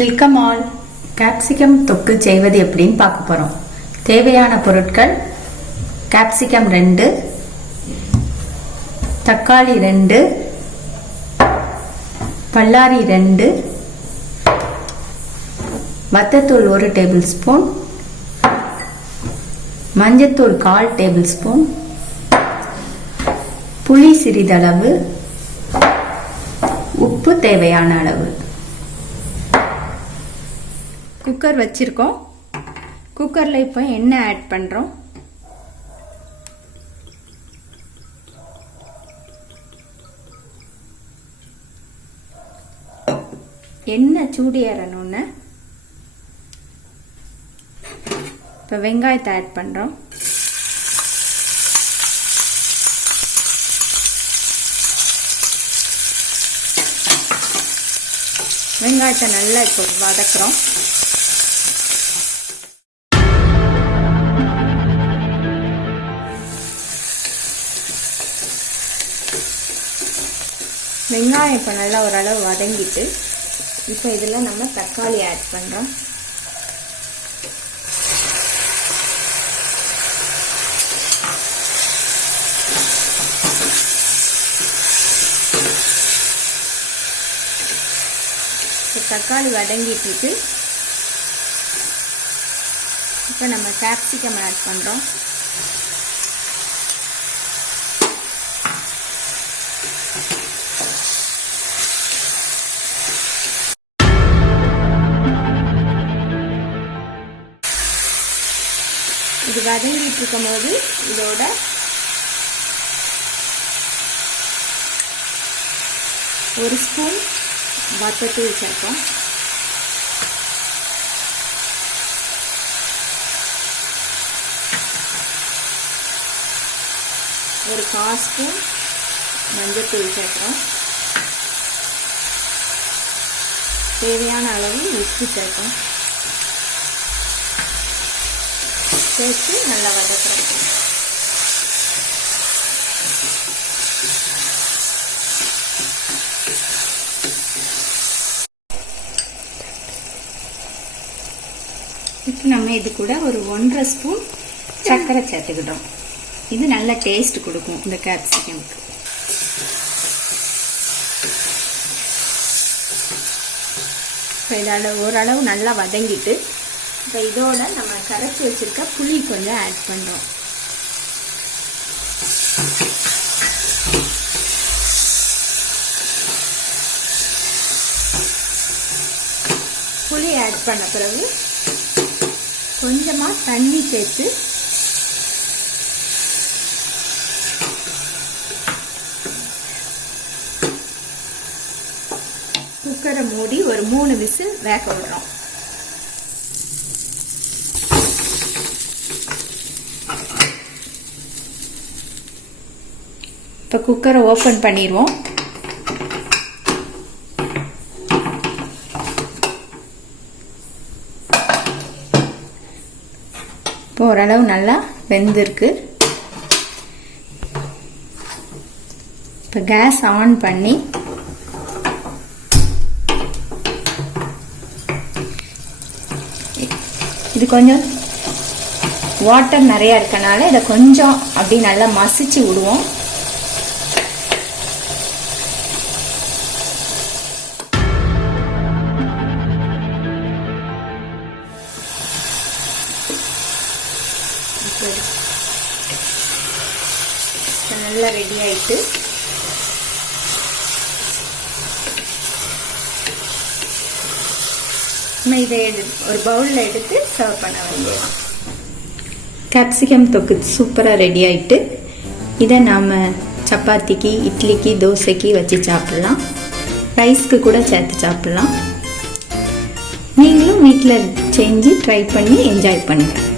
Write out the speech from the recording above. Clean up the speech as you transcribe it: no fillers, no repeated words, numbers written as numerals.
Welcome all. Capsicum தொக்கு செய்வது எப்படின்னு பார்க்க போகிறோம். தேவையான பொருட்கள்: கேப்சிகம் 2, தக்காளி 2, பல்லாரி 2, வத்தத்தூள் 1 டேபிள் ஸ்பூன், மஞ்சத்தூள் 1/4 டேபிள் ஸ்பூன், புளி சிறிதளவு, உப்பு தேவையான அளவு. குக்கர் வச்சிருக்கோம். குக்கரில் இப்போ எண்ணெய் ஆட் பண்ணுறோம். எண்ணெய் சூடு ஏறணும்னு இப்போ வெங்காயத்தை ஆட் பண்ணுறோம். வெங்காயத்தை நல்லா இப்போ வதக்குறோம். வெங்காயம் இப்போ நல்லா ஓரளவு வதங்கிட்டு இப்போ இதில் நம்ம தக்காளி ஆட் பண்ணுறோம். இப்போ தக்காளி வதங்கிட்டு இருக்கு. இப்போ நம்ம கேப்சிகம் ஆட் பண்ணுறோம். இது வதங்கிட்டு இருக்கும் போது இதோட ஒரு ஸ்பூன் வத்தத்தூள் சேர்ப்போம். ஒரு 1/4 ஸ்பூன் மஞ்சத்தூள் சேர்க்கிறோம். தேவையான அளவு உப்பு சேர்ப்போம். சேர்த்து நல்லா வதக்குறோம். இப்போ நம்ம இது கூட ஒரு 1/2 ஸ்பூன் சர்க்கரை சேர்த்துக்கிட்டோம். இது நல்ல டேஸ்ட் கொடுக்கும் இந்த கேப்சிகம்க்கு. இப்போ இதோட ஓரளவு நல்லா வதங்கிட்டு இப்போ இதோட நம்ம கரைச்சி வச்சிருக்க புளி கொஞ்சம் ஆட் பண்ணுறோம். புளி ஆட் பண்ண பிறகு கொஞ்சமாக தண்ணி சேர்த்து குக்கரை மூடி ஒரு 3 விசில் வேக விடுறோம். இப்போ குக்கரை ஓப்பன் பண்ணிடுவோம். இப்போ ஓரளவு நல்லா வெந்திருக்கு. இப்போ கேஸ் ஆன் பண்ணி இது கொஞ்சம் வாட்டர் நிறையா இருக்கனால இதை கொஞ்சம் அப்படி நல்லா மசிச்சு விடுவோம். நல்லா ரெடி ஆயிட்டு இதை ஒரு பவுலில் எடுத்து சர்வ் பண்ண வேண்டியது. கேப்சிகம் தொக்கு சூப்பராக ரெடி ஆயிட்டு இதை நாம் சப்பாத்திக்கு, இட்லிக்கு, தோசைக்கு வச்சு சாப்பிட்லாம். ரைஸ்க்கு கூட சேர்த்து சாப்பிட்லாம். நீங்களும் வீட்டில் செஞ்சு ட்ரை பண்ணி என்ஜாய் பண்ணுங்கள்.